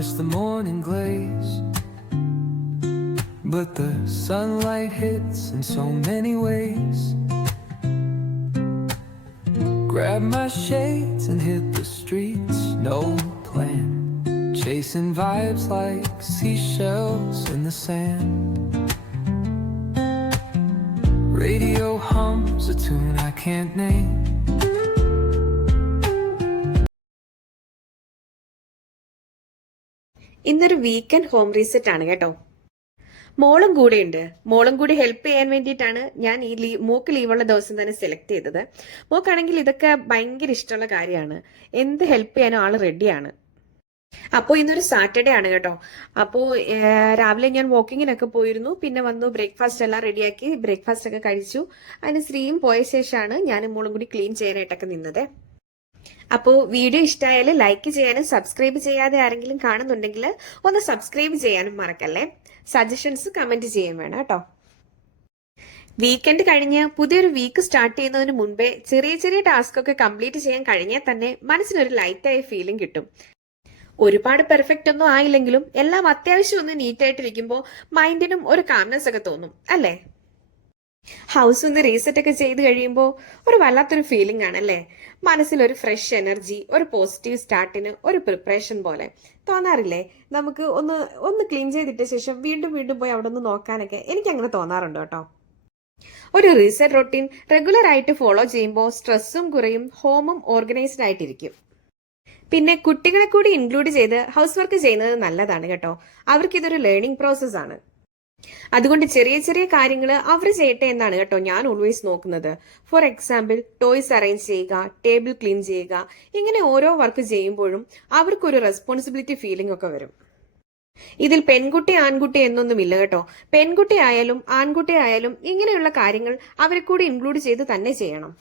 miss the morning glaze, but the sunlight hits in so many ways. Grab my shades and hit the streets, no plan, chasing vibes like seashells in the sand. Radio hums a tune I can't name. ഇന്നൊരു weekend home reset ആണ് കേട്ടോ. മോളും കൂടെ ഉണ്ട്. മോളും കൂടി help ചെയ്യാൻ വേണ്ടിയിട്ടാണ് ഞാൻ ഈ മോക്ക് ലീവുള്ള ദിവസം തന്നെ സെലക്ട് ചെയ്തത്. മോക്കാണെങ്കിൽ ഇതൊക്കെ ഭയങ്കര ഇഷ്ടമുള്ള കാര്യമാണ്. എന്ത് ഹെൽപ്പ് ചെയ്യാനും ആള് റെഡിയാണ്. അപ്പോൾ ഇന്നൊരു സാറ്റർഡേ ആണ് കേട്ടോ. അപ്പോൾ രാവിലെ ഞാൻ വാക്കിങ്ങിനൊക്കെ പോയിരുന്നു. പിന്നെ വന്നു, ബ്രേക്ക്ഫാസ്റ്റ് എല്ലാം റെഡിയാക്കി ബ്രേക്ക്ഫാസ്റ്റ് ഒക്കെ കഴിച്ചു. അതിന് ശ്രീയും പോയ ശേഷമാണ് ഞാനും മോളും കൂടി ക്ലീൻ ചെയ്യാനായിട്ടൊക്കെ നിന്നത്. അപ്പോൾ വീഡിയോ ഇഷ്ടമായാൽ ലൈക്ക് ചെയ്യാനും സബ്സ്ക്രൈബ് ചെയ്യാതെ ആരെങ്കിലും കാണുന്നുണ്ടെങ്കിൽ ഒന്ന് സബ്സ്ക്രൈബ് ചെയ്യാനും മറക്കല്ലേ. സജഷൻസ് കമന്റ് ചെയ്യാൻ വേണം കേട്ടോ. വീക്കെൻഡ് കഴിഞ്ഞ് പുതിയൊരു വീക്ക് സ്റ്റാർട്ട് ചെയ്യുന്നതിന് മുൻപേ ചെറിയ ചെറിയ ടാസ്ക് ഒക്കെ കംപ്ലീറ്റ് ചെയ്യാൻ കഴിഞ്ഞാൽ തന്നെ മനസ്സിനൊരു ലൈറ്റായ ഫീലിംഗ് കിട്ടും. ഒരുപാട് പെർഫെക്റ്റ് ഒന്നും ആയില്ലെങ്കിലും എല്ലാം അത്യാവശ്യം ഒന്ന് നീറ്റായിട്ടിരിക്കുമ്പോൾ മൈൻഡിനും ഒരു കാംനെസ് ഒക്കെ തോന്നും അല്ലേ. ഹൗസ് ഒന്ന് റീസെറ്റ് ഒക്കെ ചെയ്ത് കഴിയുമ്പോൾ ഒരു വല്ലാത്തൊരു ഫീലിംഗ് ആണല്ലേ. മനസ്സിലൊരു ഫ്രഷ് എനർജി, ഒരു പോസിറ്റീവ് സ്റ്റാർട്ടിന് ഒരു പ്രിപ്പറേഷൻ പോലെ തോന്നാറില്ലേ. നമുക്ക് ഒന്ന് ക്ലീൻ ചെയ്തിട്ട ശേഷം വീണ്ടും വീണ്ടും പോയി അവിടെ ഒന്ന് നോക്കാനൊക്കെ എനിക്ക് അങ്ങനെ തോന്നാറുണ്ട് കേട്ടോ. ഒരു റീസെറ്റ് റൊട്ടീൻ റെഗുലർ ആയിട്ട് ഫോളോ ചെയ്യുമ്പോൾ സ്ട്രെസ്സും കുറയും, ഹോമും ഓർഗനൈസ്ഡ് ആയിട്ടിരിക്കും. പിന്നെ കുട്ടികളെ കൂടി ഇൻക്ലൂഡ് ചെയ്ത് ഹൗസ് വർക്ക് ചെയ്യുന്നത് നല്ലതാണ് കേട്ടോ. അവർക്കിതൊരു ലേണിംഗ് പ്രോസസ് ആണ്. അതുകൊണ്ട് ചെറിയ ചെറിയ കാര്യങ്ങൾ അവർ ചെയ്യട്ടെ എന്നാണ് കേട്ടോ ഞാൻ ഓൾവേസ് നോക്കുന്നത്. ഫോർ എക്സാമ്പിൾ, ടോയ്സ് അറേഞ്ച് ചെയ്യുക, ടേബിൾ ക്ലീൻ ചെയ്യുക, ഇങ്ങനെ ഓരോ വർക്ക് ചെയ്യുമ്പോഴും അവർക്കൊരു റെസ്പോൺസിബിലിറ്റി ഫീലിംഗ് ഒക്കെ വരും. ഇതിൽ പെൺകുട്ടി ആൺകുട്ടി എന്നൊന്നുമില്ല കേട്ടോ. പെൺകുട്ടി ആയാലും ആൺകുട്ടി ആയാലും ഇങ്ങനെയുള്ള കാര്യങ്ങൾ അവരെ കൂടി ഇൻക്ലൂഡ് ചെയ്ത് തന്നെ ചെയ്യണം.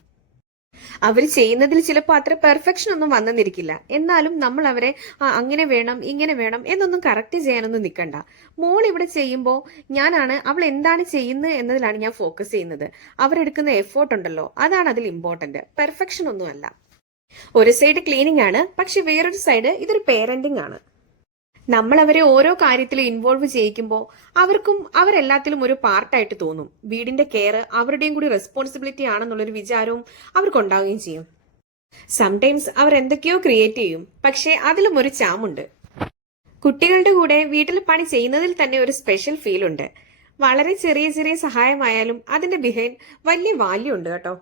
അവർ ചെയ്യുന്നതിൽ ചിലപ്പോൾ അത്ര പെർഫെക്ഷൻ ഒന്നും വന്നെന്നിരിക്കില്ല. എന്നാലും നമ്മൾ അവരെ അങ്ങനെ വേണം ഇങ്ങനെ വേണം എന്നൊന്നും കറക്റ്റ് ചെയ്യാനൊന്നും നിൽക്കണ്ട. മോൾ ഇവിടെ ചെയ്യുമ്പോൾ ഞാനാണ് അവൾ എന്താണ് ചെയ്യുന്നത് എന്നതിലാണ് ഞാൻ ഫോക്കസ് ചെയ്യുന്നത്. അവരെടുക്കുന്ന എഫേർട്ട് ഉണ്ടല്ലോ, അതാണ് അതിൽ ഇമ്പോർട്ടന്റ്, പെർഫെക്ഷൻ ഒന്നുമല്ല. ഒരു സൈഡ് ക്ലീനിങ് ആണ്, പക്ഷെ വേറൊരു സൈഡ് ഇതൊരു പേരന്റിങ് ആണ്. നമ്മൾ അവരെ ഓരോ കാര്യത്തിലും ഇൻവോൾവ് ചെയ്യിക്കുമ്പോൾ അവരെല്ലാത്തിലും ഒരു പാർട്ടായിട്ട് തോന്നും. വീടിന്റെ കെയർ അവരുടെയും കൂടി റെസ്പോൺസിബിലിറ്റി ആണെന്നുള്ളൊരു വിചാരവും അവർക്കുണ്ടാവുകയും ചെയ്യും. സംടൈംസ് അവർ എന്തൊക്കെയോ ക്രിയേറ്റ് ചെയ്യും, പക്ഷെ അതിലും ഒരു ചാമുണ്ട്. കുട്ടികളുടെ കൂടെ വീട്ടിൽ പണി ചെയ്യുന്നതിൽ തന്നെ ഒരു സ്പെഷ്യൽ ഫീൽ ഉണ്ട്. വളരെ ചെറിയ ചെറിയ സഹായമായാലും അതിന്റെ ബിഹൈൻഡ് വലിയ വാല്യൂ ഉണ്ട് കേട്ടോ.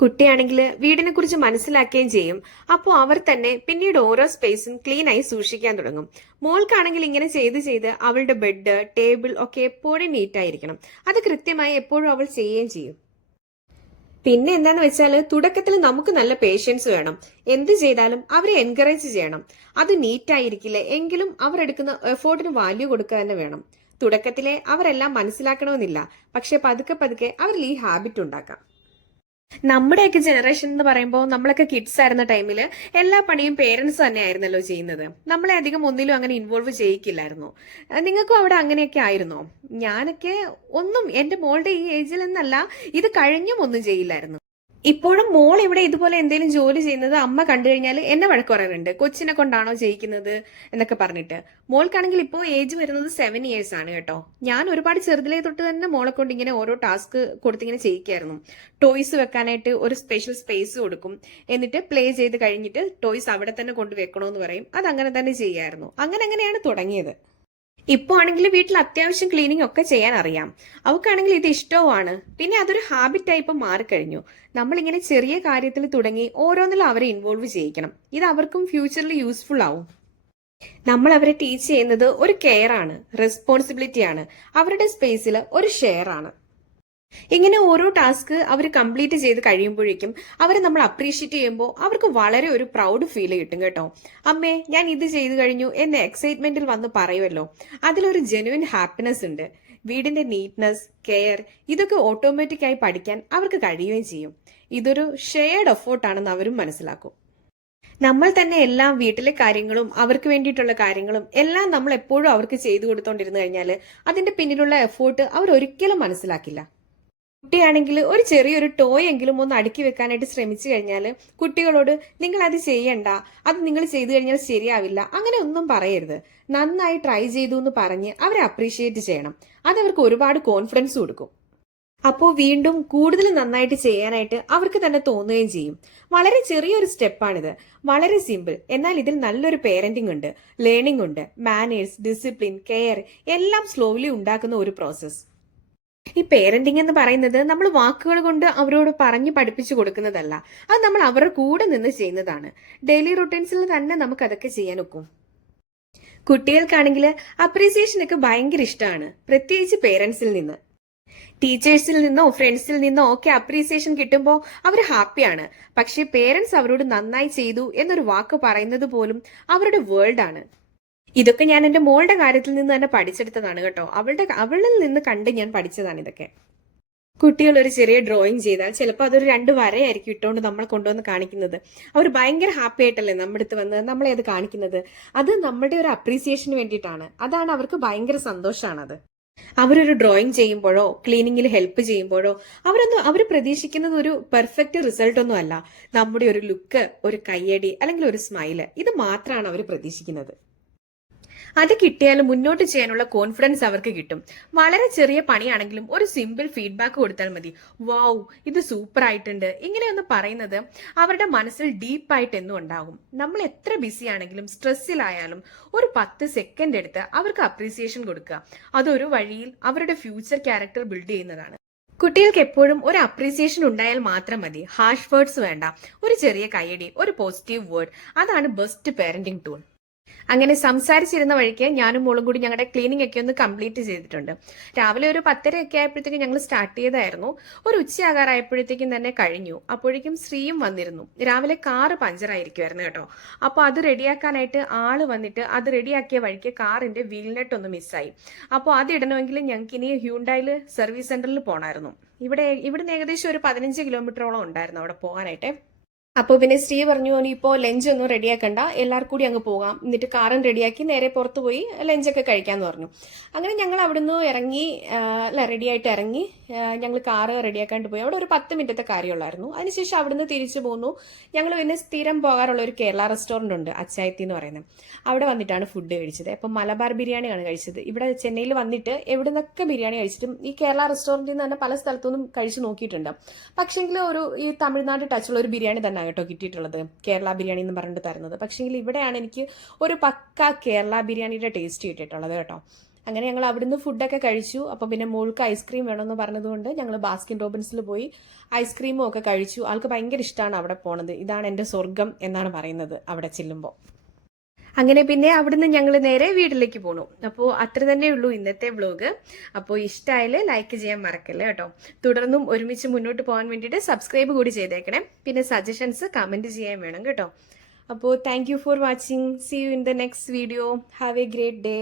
കുട്ടിയാണെങ്കിൽ വീടിനെ കുറിച്ച് മനസ്സിലാക്കുകയും ചെയ്യും. അപ്പോൾ അവർ തന്നെ പിന്നീട് ഓരോ സ്പേസും ക്ലീൻ ആയി സൂക്ഷിക്കാൻ തുടങ്ങും. മോൾക്കാണെങ്കിൽ ഇങ്ങനെ ചെയ്ത് ചെയ്ത് അവളുടെ ബെഡ്, ടേബിൾ ഒക്കെ എപ്പോഴും നീറ്റായിരിക്കണം. അത് കൃത്യമായി എപ്പോഴും അവൾ ചെയ്യുകയും ചെയ്യും. പിന്നെ എന്താന്ന് വെച്ചാൽ തുടക്കത്തിൽ നമുക്ക് നല്ല പേഷ്യൻസ് വേണം. എന്ത് ചെയ്താലും അവരെ എൻകറേജ് ചെയ്യണം. അത് നീറ്റായിരിക്കില്ല എങ്കിലും അവർ എടുക്കുന്ന എഫേർട്ടിന് വാല്യൂ കൊടുക്കുക തന്നെ വേണം. തുടക്കത്തിലെ അവരെല്ലാം മനസ്സിലാക്കണമെന്നില്ല, പക്ഷെ പതുക്കെ പതുക്കെ അവരിൽ ഈ ഹാബിറ്റ് ഉണ്ടാക്കാം. നമ്മുടെയൊക്കെ ജനറേഷൻ എന്ന് പറയുമ്പോൾ നമ്മളൊക്കെ കിഡ്സ് ആയിരുന്ന ടൈമിൽ എല്ലാ പണിയും പേരൻസ് തന്നെ ആയിരുന്നല്ലോ ചെയ്യുന്നത്. നമ്മളെ അധികം ഒന്നിലും അങ്ങനെ ഇൻവോൾവ് ചെയ്യിക്കില്ലായിരുന്നു. നിങ്ങൾക്കും അവിടെ അങ്ങനെയൊക്കെ ആയിരുന്നോ? ഞാനൊക്കെ ഒന്നും എന്റെ മോളുടെ ഈ ഏജിൽ എന്നല്ല, ഇത് കഴിഞ്ഞും ഒന്നും ചെയ്യില്ലായിരുന്നു. ഇപ്പോഴും മോൾ ഇവിടെ ഇതുപോലെ എന്തെങ്കിലും ജോലി ചെയ്യുന്നത് അമ്മ കണ്ടു കഴിഞ്ഞാൽ എന്നെ വഴക്ക് പറയാറുണ്ട്, കൊച്ചിനെ കൊണ്ടാണോ ചെയ്യിക്കുന്നത് എന്നൊക്കെ പറഞ്ഞിട്ട്. മോൾക്കാണെങ്കിൽ ഇപ്പോൾ ഏജ് വരുന്നത് 7 years ആണ് കേട്ടോ. ഞാൻ ഒരുപാട് ചെറുതിലേ തൊട്ട് തന്നെ മോളെ കൊണ്ട് ഇങ്ങനെ ഓരോ ടാസ്ക് കൊടുത്തിങ്ങനെ ചെയ്യിക്കായിരുന്നു. ടോയ്സ് വെക്കാനായിട്ട് ഒരു സ്പെഷ്യൽ സ്പേസ് കൊടുക്കും. എന്നിട്ട് പ്ലേ ചെയ്ത് കഴിഞ്ഞിട്ട് ടോയ്സ് അവിടെ തന്നെ കൊണ്ട് വെക്കണമെന്ന് പറയും. അത് അങ്ങനെ തന്നെ ചെയ്യായിരുന്നു. അങ്ങനെയാണ് തുടങ്ങിയത്. ഇപ്പൊ ആണെങ്കിൽ വീട്ടിൽ അത്യാവശ്യം ക്ലീനിങ് ഒക്കെ ചെയ്യാൻ അറിയാം. അവൾക്കാണെങ്കിൽ ഇത് ഇഷ്ടവുമാണ്. പിന്നെ അതൊരു ഹാബിറ്റ് ആയി ഇപ്പൊ മാറിക്കഴിഞ്ഞു. നമ്മളിങ്ങനെ ചെറിയ കാര്യത്തിൽ തുടങ്ങി ഓരോന്നിലും അവരെ ഇൻവോൾവ് ചെയ്യിക്കണം. ഇത് അവർക്കും ഫ്യൂച്ചറിൽ യൂസ്ഫുൾ ആവും. നമ്മൾ അവരെ ടീച്ച് ചെയ്യുന്നത് ഒരു കെയർ ആണ്, റെസ്പോൺസിബിലിറ്റി ആണ്, അവരുടെ സ്പേസിൽ ഒരു ഷെയർ ആണ്. ഇങ്ങനെ ഓരോ ടാസ്ക് അവർ കംപ്ലീറ്റ് ചെയ്ത് കഴിയുമ്പോഴേക്കും അവരെ നമ്മൾ അപ്രീഷിയേറ്റ് ചെയ്യുമ്പോൾ അവർക്ക് വളരെ ഒരു പ്രൗഡ് ഫീൽ കിട്ടും കേട്ടോ. അമ്മേ ഞാൻ ഇത് ചെയ്തു കഴിഞ്ഞു എന്ന എക്സൈറ്റ്മെന്റിൽ വന്ന് പറയുമല്ലോ, അതിലൊരു ജെന്യുവൻ ഹാപ്പിനെസ് ഉണ്ട്. വീടിന്റെ നീറ്റ്നെസ്, കെയർ ഇതൊക്കെ ഓട്ടോമാറ്റിക് ആയി പഠിക്കാൻ അവർക്ക് കഴിയുകയും ചെയ്യും. ഇതൊരു ഷെയർഡ് എഫേർട്ടാണെന്ന് അവരും മനസ്സിലാക്കും. നമ്മൾ തന്നെ എല്ലാം വീട്ടിലെ കാര്യങ്ങളും അവർക്ക് വേണ്ടിയിട്ടുള്ള കാര്യങ്ങളും എല്ലാം നമ്മൾ എപ്പോഴും അവർക്ക് ചെയ്തു കൊടുത്തോണ്ടിരുന്നു കഴിഞ്ഞാൽ അതിന്റെ പിന്നിലുള്ള എഫേർട്ട് അവർ ഒരിക്കലും മനസ്സിലാക്കില്ല. കുട്ടിയാണെങ്കിൽ ഒരു ചെറിയൊരു ടോയ് എങ്കിലും ഒന്ന് അടുക്കി വെക്കാനായിട്ട് ശ്രമിച്ചു കഴിഞ്ഞാൽ കുട്ടികളോട് നിങ്ങൾ അത് ചെയ്യണ്ട, അത് നിങ്ങൾ ചെയ്തു കഴിഞ്ഞാൽ ശരിയാവില്ല, അങ്ങനെ ഒന്നും പറയരുത്. നന്നായി ട്രൈ ചെയ്തു എന്ന് പറഞ്ഞ് അവരെ അപ്രീഷിയേറ്റ് ചെയ്യണം. അതവർക്ക് ഒരുപാട് കോൺഫിഡൻസ് കൊടുക്കും. അപ്പോൾ വീണ്ടും കൂടുതൽ നന്നായിട്ട് ചെയ്യാനായിട്ട് അവർക്ക് തന്നെ തോന്നുകയും ചെയ്യും. വളരെ ചെറിയൊരു സ്റ്റെപ്പാണിത്, വളരെ സിമ്പിൾ. എന്നാൽ ഇതിൽ നല്ലൊരു പേരന്റിംഗ് ഉണ്ട്, ലേണിംഗ് ഉണ്ട്, മാനേഴ്സ്, ഡിസിപ്ലിൻ, കെയർ എല്ലാം സ്ലോലി ഉണ്ടാക്കുന്ന ഒരു പ്രോസസ്സ്. ഈ പേരന്റിംഗ് എന്ന് പറയുന്നത് നമ്മൾ വാക്കുകൾ കൊണ്ട് അവരോട് പറഞ്ഞു പഠിപ്പിച്ചു കൊടുക്കുന്നതല്ല, അത് നമ്മൾ അവരുടെ കൂടെ നിന്ന് ചെയ്യുന്നതാണ്. ഡെയിലി റുട്ടീൻസിൽ തന്നെ നമുക്ക് അതൊക്കെ ചെയ്യാൻ ഒക്കും. കുട്ടികൾക്കാണെങ്കിൽ അപ്രീസിയേഷൻ ഒക്കെ ഭയങ്കര ഇഷ്ടമാണ്, പ്രത്യേകിച്ച് പേരൻസിൽ നിന്ന്. ടീച്ചേഴ്സിൽ നിന്നോ ഫ്രണ്ട്സിൽ നിന്നോ ഒക്കെ അപ്രീസിയേഷൻ കിട്ടുമ്പോൾ അവർ ഹാപ്പിയാണ്. പക്ഷേ പേരൻസ് അവരോട് നന്നായി ചെയ്തു എന്നൊരു വാക്ക് പറയുന്നത് പോലും അവരുടെ വേൾഡ് ആണ്. ഇതൊക്കെ ഞാൻ എൻ്റെ മോളുടെ കാര്യത്തിൽ നിന്ന് തന്നെ പഠിച്ചെടുത്തതാണ് കേട്ടോ. അവളിൽ നിന്ന് കണ്ട് ഞാൻ പഠിച്ചതാണ് ഇതൊക്കെ. കുട്ടികൾ ഒരു ചെറിയ ഡ്രോയിങ് ചെയ്താൽ ചിലപ്പോൾ അതൊരു 2 വരയായിരിക്കും ഇട്ടുകൊണ്ട് നമ്മളെ കൊണ്ടുവന്ന് കാണിക്കുന്നത്. അവർ ഭയങ്കര ഹാപ്പി ആയിട്ടല്ലേ നമ്മുടെ അടുത്ത് വന്ന് നമ്മളെ അത് കാണിക്കുന്നത്. അത് നമ്മുടെ ഒരു അപ്രീസിയേഷന് വേണ്ടിയിട്ടാണ്. അതാണ് അവർക്ക് ഭയങ്കര സന്തോഷമാണത്. അവരൊരു ഡ്രോയിങ് ചെയ്യുമ്പോഴോ ക്ലീനിങ്ങിൽ ഹെൽപ്പ് ചെയ്യുമ്പോഴോ അവർ പ്രതീക്ഷിക്കുന്നത് ഒരു പെർഫെക്റ്റ് റിസൾട്ട് ഒന്നും അല്ല. നമ്മുടെ ഒരു ലുക്ക്, ഒരു കയ്യടി അല്ലെങ്കിൽ ഒരു സ്മൈല്, ഇത് മാത്രമാണ് അവർ പ്രതീക്ഷിക്കുന്നത്. അത് കിട്ടിയാൽ മുന്നോട്ട് ചെയ്യാനുള്ള കോൺഫിഡൻസ് അവർക്ക് കിട്ടും. വളരെ ചെറിയ പണിയാണെങ്കിലും ഒരു സിമ്പിൾ ഫീഡ്ബാക്ക് കൊടുത്താൽ മതി. വാവ്, ഇത് സൂപ്പർ ആയിട്ടുണ്ട്, ഇങ്ങനെയൊന്ന് പറയുന്നത് അവരുടെ മനസ്സിൽ ഡീപ്പായിട്ട് എന്നും ഉണ്ടാകും. നമ്മൾ എത്ര ബിസി ആണെങ്കിലും സ്ട്രെസ്സിലായാലും ഒരു 10 സെക്കൻഡ് എടുത്ത് അവർക്ക് അപ്രീസിയേഷൻ കൊടുക്കുക. അതൊരു വഴിയിൽ അവരുടെ ഫ്യൂച്ചർ ക്യാരക്ടർ ബിൽഡ് ചെയ്യുന്നതാണ്. കുട്ടികൾക്ക് എപ്പോഴും ഒരു അപ്രീസിയേഷൻ ഉണ്ടായാൽ മാത്രം മതി. ഹാഷ് വേർഡ്സ് വേണ്ട. ഒരു ചെറിയ കയ്യടി, ഒരു പോസിറ്റീവ് വേർഡ്, അതാണ് ബെസ്റ്റ് പേരന്റിംഗ് ടൂൾ. അങ്ങനെ സംസാരിച്ചിരുന്ന വഴിക്ക് ഞാനും മോളും കൂടി ഞങ്ങളുടെ ക്ലീനിങ് ഒക്കെ ഒന്ന് കംപ്ലീറ്റ് ചെയ്തിട്ടുണ്ട്. രാവിലെ ഒരു 10:30 ഒക്കെ ആയപ്പോഴത്തേക്കും ഞങ്ങൾ സ്റ്റാർട്ട് ചെയ്തായിരുന്നു. ഒരു ഉച്ചയാകാറായപ്പോഴത്തേക്കും തന്നെ കഴിഞ്ഞു. അപ്പോഴേക്കും ശ്രീയും വന്നിരുന്നു. രാവിലെ കാറ് പഞ്ചറായിരിക്കുമായിരുന്നു കേട്ടോ. അപ്പോൾ അത് റെഡിയാക്കാനായിട്ട് ആള് വന്നിട്ട് അത് റെഡിയാക്കിയ വഴിക്ക് കാറിന്റെ വീൽനെറ്റ് ഒന്ന് മിസ്സായി. അപ്പോൾ അത് ഇടണമെങ്കിൽ ഞങ്ങൾക്ക് ഇനി ഹ്യൂണ്ടായിൽ സർവീസ് സെന്ററിൽ പോകണമായിരുന്നു. ഇവിടുന്ന് ഏകദേശം ഒരു 15 കിലോമീറ്ററോളം ഉണ്ടായിരുന്നു അവിടെ പോകാനായിട്ട്. അപ്പോൾ പിന്നെ ശ്രീ പറഞ്ഞു, ഇപ്പോൾ ലഞ്ച് ഒന്നും റെഡിയാക്കണ്ട, എല്ലാവർക്കും കൂടി അങ്ങ് പോകാം, എന്നിട്ട് കാറും റെഡിയാക്കി നേരെ പുറത്ത് പോയി ലഞ്ചൊക്കെ കഴിക്കാമെന്ന് പറഞ്ഞു. അങ്ങനെ ഞങ്ങൾ അവിടുന്ന് ഇറങ്ങി, റെഡിയായിട്ട് ഇറങ്ങി ഞങ്ങൾ കാറ് റെഡിയാക്കാണ്ട് പോയി. അവിടെ ഒരു 10 മിനിറ്റത്തെ കാര്യമുള്ളായിരുന്നു. അതിനുശേഷം അവിടുന്ന് തിരിച്ചു പോന്നു. ഞങ്ങൾ പിന്നെ സ്ഥിരം പോകാറുള്ള ഒരു കേരള റെസ്റ്റോറൻ്റ് ഉണ്ട്, അച്ചായത്തി എന്ന് പറയുന്നത്. അവിടെ വന്നിട്ടാണ് ഫുഡ് കഴിച്ചത്. അപ്പം മലബാർ ബിരിയാണിയാണ് കഴിച്ചത്. ഇവിടെ ചെന്നൈയിൽ വന്നിട്ട് എവിടെ നിന്നൊക്കെ ബിരിയാണി കഴിച്ചിട്ടും ഈ കേരള റെസ്റ്റോറൻറ്റിൽ നിന്ന് തന്നെ പല സ്ഥലത്തുനിന്നും കഴിച്ചു നോക്കിയിട്ടുണ്ട്. പക്ഷേങ്കിൽ ഈ തമിഴ്നാട് ടച്ചുള്ള ഒരു ബിരിയാണി തന്നെ കേട്ടോ കിട്ടിയിട്ടുള്ളത്, കേരള ബിരിയാണി എന്ന് പറഞ്ഞിട്ട് തരുന്നത്. പക്ഷേങ്കിൽ ഇവിടെയാണ് എനിക്ക് ഒരു പക്ക കേരള ബിരിയാണിയുടെ ടേസ്റ്റ് കിട്ടിയിട്ടുള്ളത് കേട്ടോ. അങ്ങനെ ഞങ്ങൾ അവിടുന്ന് ഫുഡൊക്കെ കഴിച്ചു. അപ്പോൾ പിന്നെ മോൾക്ക് ഐസ്ക്രീം വേണമെന്ന് പറഞ്ഞതുകൊണ്ട് ഞങ്ങൾ ബാസ്കിൻ റോബിൻസിൽ പോയി ഐസ്ക്രീമും ഒക്കെ കഴിച്ചു. ആൾക്ക് ഭയങ്കര ഇഷ്ടമാണ് അവിടെ പോണത്. ഇതാണ് എൻ്റെ സ്വർഗം എന്നാണ് പറയുന്നത് അവിടെ ചെല്ലുമ്പോൾ. അങ്ങനെ പിന്നെ അവിടുന്ന് ഞങ്ങൾ നേരെ വീട്ടിലേക്ക് പോണു. അപ്പോൾ അത്ര തന്നെ ഉള്ളൂ ഇന്നത്തെ വ്ലോഗ്. അപ്പോൾ ഇഷ്ടമായാൽ ലൈക്ക് ചെയ്യാൻ മറക്കല്ലേ കേട്ടോ. തുടർന്നും ഒരുമിച്ച് മുന്നോട്ട് പോകാൻ വേണ്ടിയിട്ട് സബ്സ്ക്രൈബ് കൂടി ചെയ്തേക്കണേ. പിന്നെ സജഷൻസ് കമൻറ്റ് ചെയ്യാൻ വേണം കേട്ടോ. അപ്പോൾ thank you for watching. See you in the next video. Have a great day.